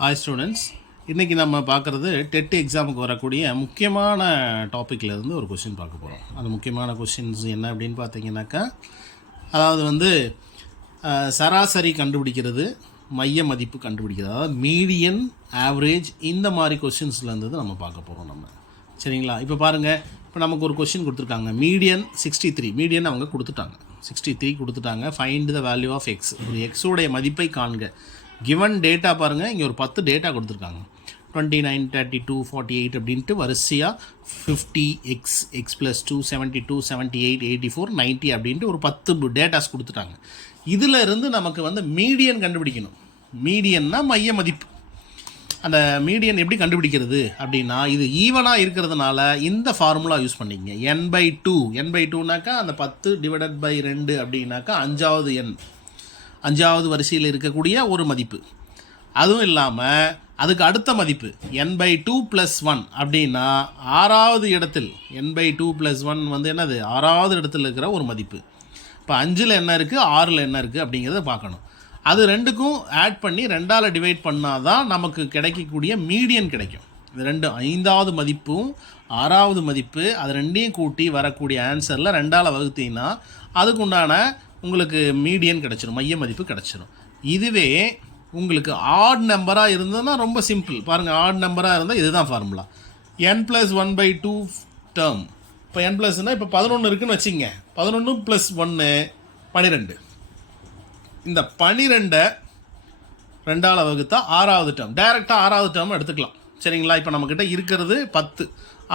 Hi students, இன்றைக்கி நம்ம பார்க்குறது டெட் எக்ஸாமுக்கு வரக்கூடிய முக்கியமான டாப்பிக்கில் இருந்து ஒரு கொஷின் பார்க்க போகிறோம். அந்த முக்கியமான கொஷின்ஸ் என்ன அப்படின்னு பார்த்தீங்கன்னாக்கா, அதாவது சராசரி கண்டுபிடிக்கிறது, மைய மதிப்பு கண்டுபிடிக்கிறது, அதாவது மீடியன், ஆவரேஜ், இந்த மாதிரி கொஷின்ஸ்லேருந்து நம்ம பார்க்க போகிறோம் நம்ம. சரிங்களா? இப்போ பாருங்கள், இப்போ நமக்கு ஒரு கொஷின் கொடுத்துருக்காங்க. மீடியன் 63, மீடியன் அவங்க கொடுத்துட்டாங்க, 63 கொடுத்துட்டாங்க. Find the value of X, ஒரு எக்ஸோடைய மதிப்பை காண்க. கிவன் டேட்டா பாருங்கள், இங்கே ஒரு 10 டேட்டா கொடுத்துருக்காங்க. 29, 32, 48 அப்படின்ட்டு வரிசையாக 50, எக்ஸ் ப்ளஸ் 2, 72, 78, 84, 90 அப்படின்ட்டு ஒரு 10 டேட்டாஸ் கொடுத்துட்டாங்க. இதில் இருந்து நமக்கு மீடியன் கண்டுபிடிக்கணும். மீடியன்னா மைய மதிப்பு. அந்த மீடியன் எப்படி கண்டுபிடிக்கிறது அப்படின்னா, இது ஈவனாக இருக்கிறதுனால இந்த ஃபார்முலா யூஸ் பண்ணிக்கங்க. n/2, n/2னாக்கா அந்த 10/2 அப்படின்னாக்கா 5வது எண், 5வது வரிசையில் இருக்கக்கூடிய ஒரு மதிப்பு. அதுவும் இல்லாமல் அதுக்கு அடுத்த மதிப்பு n/2 + 1 அப்படின்னா 6வது இடத்தில், n/2 + 1 என்னது, 6வது இடத்துல இருக்கிற ஒரு மதிப்பு. இப்போ 5ல் என்ன இருக்குது, 6ல் என்ன இருக்குது அப்படிங்கிறத பார்க்கணும். அது ரெண்டுக்கும் ஆட் பண்ணி 2ஆல் டிவைட் பண்ணால் தான் நமக்கு கிடைக்கக்கூடிய மீடியன் கிடைக்கும். இது ரெண்டும் 5வது மதிப்பும் 6வது மதிப்பு, அது ரெண்டையும் கூட்டி வரக்கூடிய ஆன்சரில் 2ஆல் வகுத்தீங்கன்னா அதுக்கு உண்டான உங்களுக்கு மீடியன் கிடச்சிடும், மைய மதிப்பு கிடச்சிடும். இதுவே உங்களுக்கு ஆட் நம்பராக இருந்ததுன்னா ரொம்ப சிம்பிள். பாருங்கள், ஆட் நம்பராக இருந்தால் இதுதான் ஃபார்முலா. n + 1/2 term. இப்போ n +னா இப்போ 11 இருக்குதுன்னு வச்சுங்க. 11 + 1 12. இந்த 12 2ஆல் வகுத்தா 6வது டேர்ம், டைரெக்டாக 6வது டேர்ம் எடுத்துக்கலாம். சரிங்களா? இப்போ நம்மக்கிட்ட இருக்கிறது 10,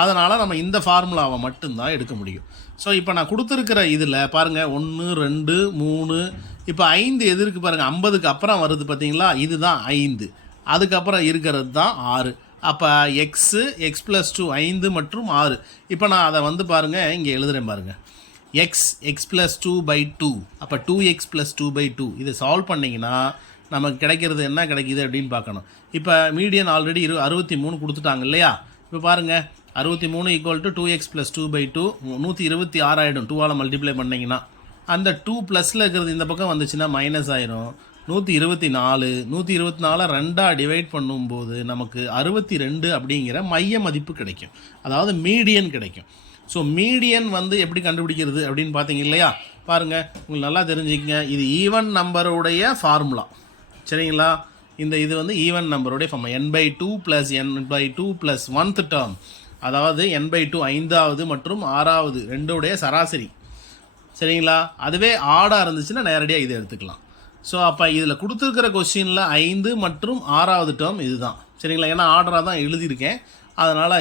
அதனால் நம்ம இந்த ஃபார்முலாவை மட்டும்தான் எடுக்க முடியும். ஸோ இப்போ நான் கொடுத்துருக்கிற இதில் பாருங்கள், 1, 2, 3, இப்போ 5 எது இருக்குது பாருங்கள், 50க்கு அப்புறம் வருது பார்த்தீங்களா, இதுதான் 5. அதுக்கப்புறம் இருக்கிறது தான் 6. அப்போ எக்ஸ் + 2 5 மற்றும் 6. இப்போ நான் அதை பாருங்கள், இங்கே எழுதுகிறேன் பாருங்கள். எக்ஸ் + 2/2, அப்போ 2x + 2/2. இதை சால்வ் பண்ணிங்கன்னா நமக்கு கிடைக்கிறது என்ன கிடைக்கிது அப்படின்னு பார்க்கணும். இப்போ மீடியன் ஆல்ரெடி 63 கொடுத்துட்டாங்க இல்லையா? இப்போ பாருங்கள், 63 = 2x + 2/2, 126 ஆகிடும். 2ஆல் மல்டிப்ளை பண்ணிங்கன்னா அந்த 2 ப்ளஸில் இருக்கிறது இந்த பக்கம் வந்துச்சுன்னா மைனஸ் ஆயிரும். 124, 124 2ஆக டிவைட் பண்ணும்போது நமக்கு 62 அப்படிங்கிற மைய மதிப்பு கிடைக்கும், அதாவது மீடியன் கிடைக்கும். ஸோ மீடியன் எப்படி கண்டுபிடிக்கிறது அப்படின்னு பார்த்தீங்க இல்லையா? பாருங்கள், உங்களுக்கு நல்லா தெரிஞ்சுக்கங்க, இது ஈவன் நம்பருடைய ஃபார்முலா. சரிங்களா? இது even நம்பருடைய formula. n/2 + n/2 + 1th term, அதாவது n/2 5வது மற்றும் 6வது ரெண்டுடைய சராசரி. சரிங்களா? அதுவே ஆடாக இருந்துச்சுன்னா நேரடியாக இதை எடுத்துக்கலாம். ஸோ அப்போ இதில் கொடுத்துருக்கிற கொஸ்டினில் 5 மற்றும் 6வது டேர்ம் இதுதான். சரிங்களா? ஏன்னா ஆர்டராக தான் எழுதியிருக்கேன், அதனால்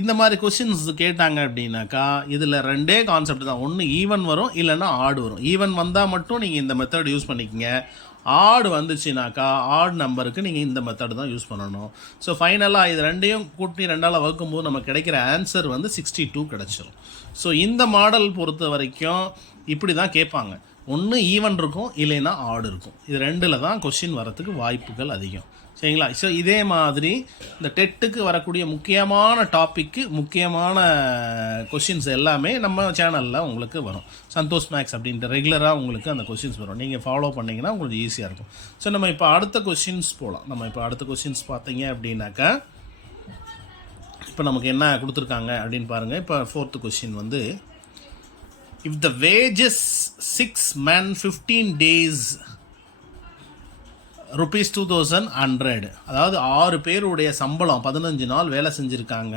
இந்த மாதிரி கொஷின்ஸ் கேட்டாங்க அப்படின்னாக்கா இதில் 2 கான்செப்ட் தான். ஒன்று ஈவன் வரும், இல்லைன்னா ஆடு வரும். ஈவன் வந்தால் மட்டும் நீங்கள் இந்த மெத்தட் யூஸ் பண்ணிக்கங்க. ஆடு வந்துச்சுனாக்கா ஆட் நம்பருக்கு நீங்கள் இந்த மெத்தட் தான் யூஸ் பண்ணணும். ஸோ ஃபைனலாக இது ரெண்டையும் கூட்டி 2ஆல் வகுக்கும்போது நமக்கு கிடைக்கிற ஆன்சர் 62 கிடச்சிரும். ஸோ இந்த மாடல் பொறுத்த வரைக்கும் இப்படி தான் கேட்பாங்க. ஒன்று ஈவன் இருக்கும், இல்லைன்னா ஆடு இருக்கும். இது ரெண்டில் தான் கொஷின் வரத்துக்கு வாய்ப்புகள் அதிகம். சரிங்களா? ஸோ இதே மாதிரி இந்த டெட்டுக்கு வரக்கூடிய முக்கியமான டாப்பிக்கு, முக்கியமான கொஷின்ஸ் எல்லாமே நம்ம சேனலில் உங்களுக்கு வரும். சந்தோஷ் மேக்ஸ் அப்படின்ட்டு ரெகுலராக உங்களுக்கு அந்த கொஷின்ஸ் வரும். நீங்கள் ஃபாலோ பண்ணிங்கன்னா உங்களுக்கு ஈஸியாக இருக்கும். ஸோ நம்ம இப்போ அடுத்த கொஷின்ஸ் போகலாம். நம்ம இப்போ அடுத்த கொஷின்ஸ் பார்த்தீங்க அப்படின்னாக்கா, இப்போ நமக்கு என்ன கொடுத்துருக்காங்க அப்படின்னு பாருங்கள். இப்போ 4th question if the wages 6 men 15 days ₹2100, அதாவது 6 பேருடைய சம்பளம் 15 நாள் வேலை செஞ்சுருக்காங்க.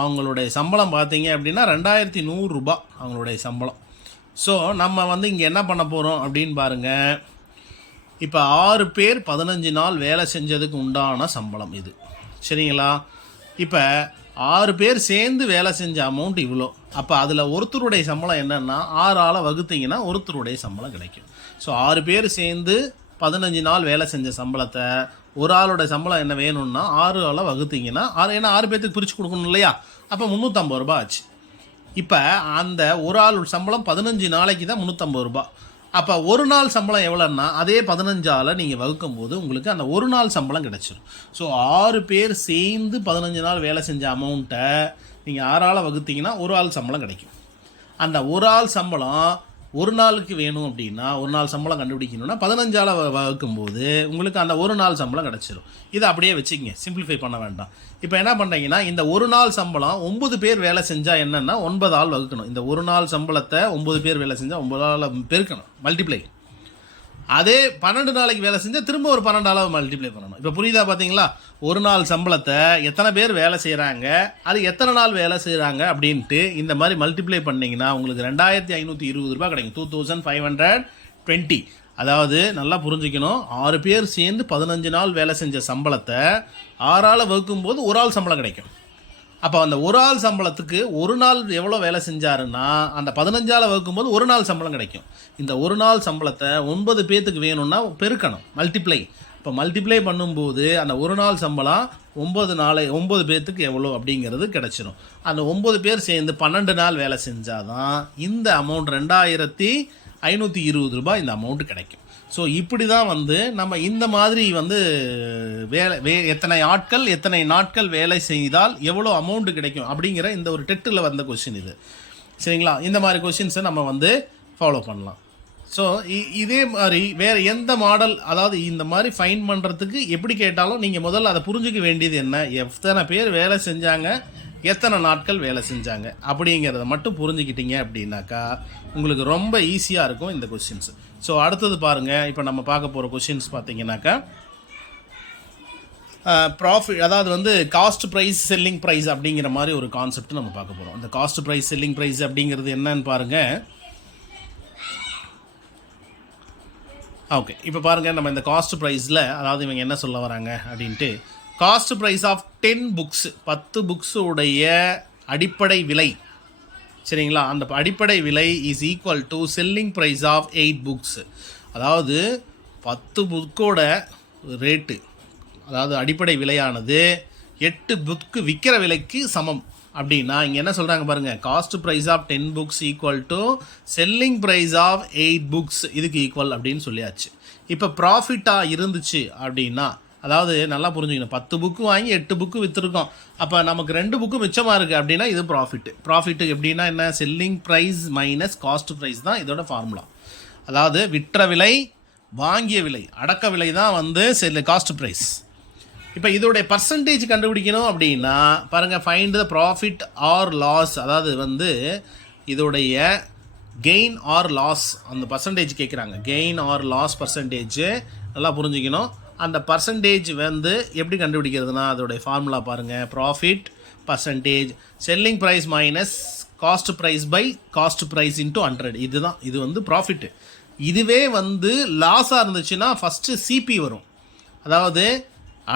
அவங்களுடைய சம்பளம் பார்த்தீங்க அப்படின்னா 2100 ரூபாய் அவங்களுடைய சம்பளம். ஸோ நம்ம இங்கே என்ன பண்ண போகிறோம் அப்படின்னு பாருங்கள். இப்போ 6 பேர் 15 நாள் வேலை செஞ்சதுக்கு உண்டான சம்பளம் இது. சரிங்களா? இப்போ 6 பேர் சேர்ந்து வேலை செஞ்ச அமௌண்ட் இவ்வளோ. அப்போ அதில் ஒருத்தருடைய சம்பளம் என்னென்னா 6ஆல் வகுத்தீங்கன்னா ஒருத்தருடைய சம்பளம் கிடைக்கும். ஸோ 6 பேர் சேர்ந்து 15 நாள் வேலை செஞ்ச சம்பளத்தை ஒரு ஆளோட சம்பளம் என்ன வேணும்னா 6ஆல் வகுத்தீங்கன்னா, ஏன்னா 6 பேர்த்துக்கு பிரித்து கொடுக்கணும் இல்லையா? அப்போ 350 ரூபா ஆச்சு. இப்போ அந்த ஒரு ஆள் சம்பளம் 15 நாளைக்கு தான் 350 ரூபா. அப்போ ஒரு நாள் சம்பளம் எவ்வளோன்னா அதே 15ஆல் நீங்கள் வகுக்கும் போது உங்களுக்கு அந்த ஒரு நாள் சம்பளம் கிடச்சிடும். ஸோ 6 பேர் சேர்ந்து 15 நாள் வேலை செஞ்ச அமௌண்ட்டை நீங்கள் 6ஆல் வகுத்தீங்கன்னா ஒரு ஆள் சம்பளம் கிடைக்கும். அந்த ஒரு ஆள் சம்பளம் ஒரு நாளுக்கு வேணும் அப்படின்னா ஒரு நாள் சம்பளம் கண்டுபிடிக்கணும்னா 15ஆல் வகுக்கும்போது உங்களுக்கு அந்த ஒரு நாள் சம்பளம் கிடச்சிரும். இதை அப்படியே வச்சுக்கிங்க, சிம்பிளிஃபை பண்ண வேண்டாம். இப்போ என்ன பண்ணுறீங்கன்னா இந்த ஒரு நாள் சம்பளம் 9 பேர் வேலை செஞ்சால் என்னென்னா 9 ஆள் வகுக்கணும். இந்த ஒரு நாள் சம்பளத்தை 9 பேர் வேலை செஞ்சால் 9 ஆள் பெருக்கணும், மல்டிப்ளை. அதே 12 நாளைக்கு வேலை செஞ்சால் திரும்ப ஒரு 12 அளவு மல்டிப்ளை பண்ணணும். இப்போ புரியுதா பார்த்தீங்களா? ஒரு நாள் சம்பளத்தை எத்தனை பேர் வேலை செய்கிறாங்க, அது எத்தனை நாள் வேலை செய்கிறாங்க அப்படின்ட்டு இந்த மாதிரி மல்டிப்ளை பண்ணிங்கன்னா உங்களுக்கு 2520 ரூபா கிடைக்கும். 2520. அதாவது நல்லா புரிஞ்சுக்கணும், 6 பேர் சேர்ந்து 15 நாள் வேலை செஞ்ச சம்பளத்தை 6ஆல் வகுக்கும்போது ஒரு ஆள் சம்பளம் கிடைக்கும். அப்போ அந்த ஒரு ஆள் சம்பளத்துக்கு ஒரு நாள் எவ்வளோ வேலை செஞ்சாருன்னா அந்த 15ஆல் வகுக்கும்போது ஒரு நாள் சம்பளம் கிடைக்கும். இந்த ஒரு நாள் சம்பளத்தை 9 பேர்த்துக்கு வேணும்னா பெருக்கணும், மல்டிப்ளை. இப்போ மல்டிப்ளை பண்ணும்போது அந்த ஒரு நாள் சம்பளம் 9 பேர்த்துக்கு எவ்வளோ அப்படிங்கிறது கிடச்சிரும். அந்த 9 பேர் சேர்ந்து 12 நாள் வேலை செஞ்சால் தான் இந்த அமௌண்ட் 2520 ரூபாய் இந்த அமௌண்ட்டு கிடைக்கும். ஸோ இப்படி தான் நம்ம இந்த மாதிரி எத்தனை நாட்கள் வேலை செய்தால் எவ்வளோ அமௌண்ட்டு கிடைக்கும் அப்படிங்கிற இந்த ஒரு டெட்டில் வந்த கொஸ்டின் இது. சரிங்களா? இந்த மாதிரி கொஸ்டின்ஸை நம்ம ஃபாலோ பண்ணலாம். ஸோ இதே மாதிரி வேறு எந்த மாடல், அதாவது இந்த மாதிரி ஃபைன் பண்ணுறதுக்கு எப்படி கேட்டாலும் நீங்கள் முதல்ல அதை புரிஞ்சிக்க வேண்டியது என்ன, எத்தனை பேர் வேலை செஞ்சாங்க, எத்தனை நாட்கள் வேலை செஞ்சாங்க அப்படிங்கிறத மட்டும் புரிஞ்சுக்கிட்டீங்க அப்படின்னாக்கா உங்களுக்கு ரொம்ப ஈஸியாக இருக்கும் இந்த கொஸ்டின்ஸ். ஸோ அடுத்தது பாருங்கள், இப்போ நம்ம பார்க்க போகிற கொஸ்டின்ஸ் பார்த்தீங்கன்னாக்கா ப்ராஃபிட், அதாவது காஸ்ட் ப்ரைஸ் செல்லிங் ப்ரைஸ் அப்படிங்கிற மாதிரி ஒரு கான்செப்ட் நம்ம பார்க்க போகிறோம். இந்த காஸ்ட் ப்ரைஸ் செல்லிங் ப்ரைஸ் அப்படிங்கிறது என்னன்னு பாருங்கள். ஓகே, இப்போ பாருங்கள், நம்ம இந்த காஸ்ட் ப்ரைஸில் அதாவது இவங்க என்ன சொல்ல வராங்க அப்படின்ட்டு, காஸ்ட் ப்ரைஸ் ஆஃப் 10 புக்ஸ், 10 புக்ஸுடைய அடிப்படை விலை, சரிங்களா? அந்த அடிப்படை விலை is equal to selling price of 8 books. அதாவது 10 புக்கோட ரேட்டு, அதாவது அடிப்படை விலையானது 8 புக்கு விற்கிற விலைக்கு சமம் அப்படின்னா இங்கே என்ன சொல்கிறாங்க பாருங்கள், cost price of 10 books equal to selling price of 8 books, இதுக்கு ஈக்குவல் அப்படின்னு சொல்லியாச்சு. இப்போ ப்ராஃபிட்டாக இருந்துச்சு அப்படின்னா, அதாவது நல்லா புரிஞ்சுக்கணும், 10 புக்கு வாங்கி 8 புக்கு விற்றுருக்கோம், அப்போ நமக்கு 2 புக்கு மிச்சமாக இருக்குது அப்படின்னா இது ப்ராஃபிட்டு எப்படின்னா என்ன, selling price minus cost price தான் இதோட ஃபார்முலா. அதாவது விற்ற விலை, வாங்கிய விலை, அடக்க விலை தான் காஸ்ட் ப்ரைஸ். இப்போ இதோடைய பர்சன்டேஜ் கண்டுபிடிக்கணும் அப்படின்னா பாருங்கள், find the profit or loss, அதாவது இதோடைய கெயின் ஆர் லாஸ் அந்த பர்சன்டேஜ் கேட்குறாங்க. கெயின் ஆர் லாஸ் பர்சன்டேஜ் நல்லா புரிஞ்சுக்கணும். அந்த பர்சன்டேஜ் எப்படி கண்டுபிடிக்கிறதுனா அதோடைய ஃபார்முலா பாருங்கள், profit percentage selling price minus cost price by cost price into 100. இதுதான் இது ப்ராஃபிட்டு. இதுவே லாஸாக இருந்துச்சுன்னா ஃபஸ்ட்டு சிபி வரும், அதாவது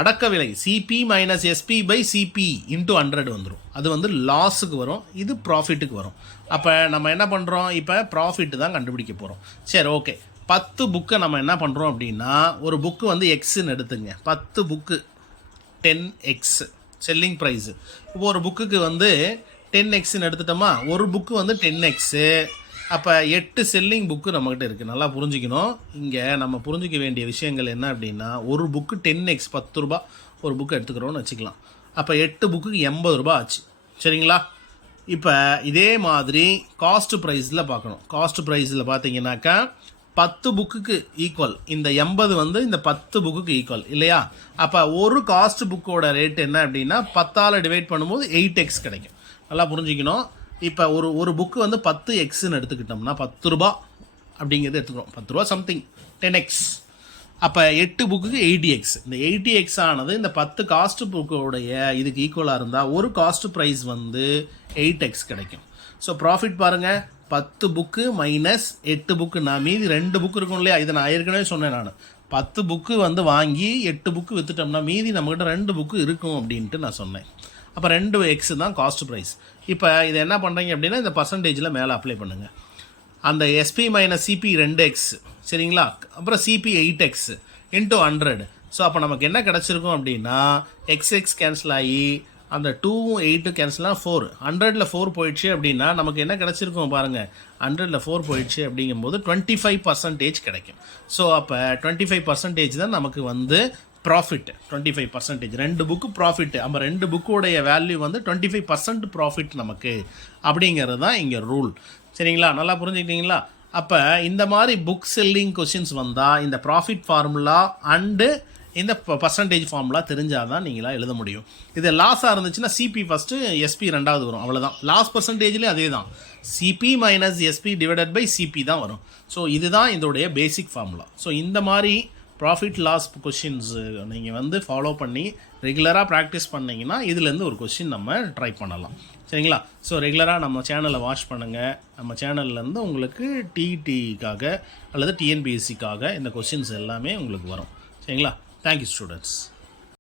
அடக்க விலை, CP minus SP by CP into 100 வந்துடும். அது லாஸுக்கு வரும், இது ப்ராஃபிட்டுக்கு வரும். அப்போ நம்ம என்ன பண்ணுறோம், இப்போ ப்ராஃபிட்டு தான் கண்டுபிடிக்க போகிறோம். சரி, ஓகே. 10 புக்கை நம்ம என்ன பண்ணுறோம் அப்படின்னா, ஒரு புக்கு எக்ஸுன்னு எடுத்துங்க. 10 புக்கு 10x செல்லிங் ப்ரைஸு. இப்போ ஒரு புக்குக்கு 10xன்னு எடுத்துட்டோமா, ஒரு புக்கு 10x. அப்போ 8 செல்லிங் புக்கு நம்மக்கிட்ட இருக்குது. நல்லா புரிஞ்சுக்கணும், இங்கே நம்ம புரிஞ்சிக்க வேண்டிய விஷயங்கள் என்ன அப்படின்னா, ஒரு புக்கு 10x 10 ரூபா ஒரு புக்கு எடுத்துக்கிறோன்னு வச்சுக்கலாம். அப்போ 8 புக்குக்கு 80 ரூபா ஆச்சு, சரிங்களா? இப்போ இதே மாதிரி காஸ்ட் ப்ரைஸில் பார்க்கணும். காஸ்ட் ப்ரைஸில் பார்த்தீங்கன்னாக்கா 10 புக்குக்கு ஈக்குவல் இந்த 80 இந்த 10 புக்குக்கு ஈக்குவல் இல்லையா? அப்போ ஒரு காஸ்ட் புக்கோட ரேட் என்ன அப்படின்னா 10ஆல் டிவைட் பண்ணும்போது 8x கிடைக்கும். நல்லா புரிஞ்சுக்கணும். இப்போ ஒரு புக்கு 10xன்னு எடுத்துக்கிட்டோம்னா 10 ரூபா அப்படிங்கிறது எடுத்துக்கிறோம். 10 ரூபா சம்திங் 10x. அப்போ 8 புக்குக்கு 80x. இந்த 80x ஆனது இந்த 10 காஸ்ட் புக்கோடைய இதுக்கு ஈக்குவலாக இருந்தால் ஒரு காஸ்ட் ப்ரைஸ் 8x கிடைக்கும். ஸோ ப்ராஃபிட் பாருங்கள், 10 புக்கு மைனஸ் 8 புக்கு, நான் மீதி 2 புக்கு இருக்கும் இல்லையா, இதை நான் ஏற்கனவே சொன்னேன். நான் 10 புக்கு வாங்கி 8 புக்கு விற்றுட்டோம்னா மீதி நம்மக்கிட்ட 2 புக்கு இருக்கும் அப்படின்ட்டு நான் சொன்னேன். அப்போ 2x தான் காஸ்ட் ப்ரைஸ். இப்போ இதை என்ன பண்ணுறீங்க அப்படின்னா இந்த பர்சன்டேஜில் மேலே அப்ளை பண்ணுங்கள். அந்த எஸ்பி மைனஸ் சிபி 2x, சரிங்களா? அப்புறம் சிபி 8x இன்ட்டு 100. ஸோ அப்போ நமக்கு என்ன கிடச்சிருக்கும் அப்படின்னா எக்ஸ்எக்ஸ் கேன்சல் ஆகி அந்த 2ம் 8ம் கேன்சலாக 4, 100ல் 4 போயிடுச்சு அப்படின்னா நமக்கு என்ன கிடச்சிருக்கும் பாருங்கள், 100ல் 4 போயிடுச்சு அப்படிங்கும்போது 25% கிடைக்கும். ஸோ அப்போ 25% தான் நமக்கு ப்ராஃபிட். 25%, 2 book profit. நம்ம 2 புக்கோடைய வேல்யூ 25% ப்ராஃபிட் நமக்கு அப்படிங்கிறது தான் இங்கே ரூல், சரிங்களா? நல்லா புரிஞ்சுக்கிட்டீங்களா? அப்போ இந்த மாதிரி புக் செல்லிங் கொஷின்ஸ் வந்தால் இந்த ப்ராஃபிட் ஃபார்முலா அண்டு இந்த பர்சன்டேஜ் ஃபார்முலா தெரிஞ்சால் தான் நீங்களாக எழுத முடியும். இது லாஸாக இருந்துச்சுன்னா சிபி ஃபஸ்ட்டு, எஸ்பி ரெண்டாவது வரும், அவ்வளோதான். லாஸ் பர்சன்டேஜ்லேயும் அதே தான், CP minus SP divided by CP தான் வரும். ஸோ இதுதான் இதோடைய பேசிக் ஃபார்முலா. ஸோ இந்த மாதிரி ப்ராஃபிட் லாஸ் கொஷின்ஸ் நீங்கள் வந்து ஃபாலோ பண்ணி ரெகுலராக ப்ராக்டிஸ் பண்ணிங்கன்னா இதுலேருந்து ஒரு கொஷின் நம்ம ட்ரை பண்ணலாம். சரிங்களா? ஸோ ரெகுலராக நம்ம சேனலை வாட்ச் பண்ணுங்கள். நம்ம சேனல்லேருந்து உங்களுக்கு டிடிக்காக அல்லது டிஎன்பிஎஸ்சிக்காக இந்த கொஷின்ஸ் எல்லாமே உங்களுக்கு வரும். சரிங்களா? Thank you students.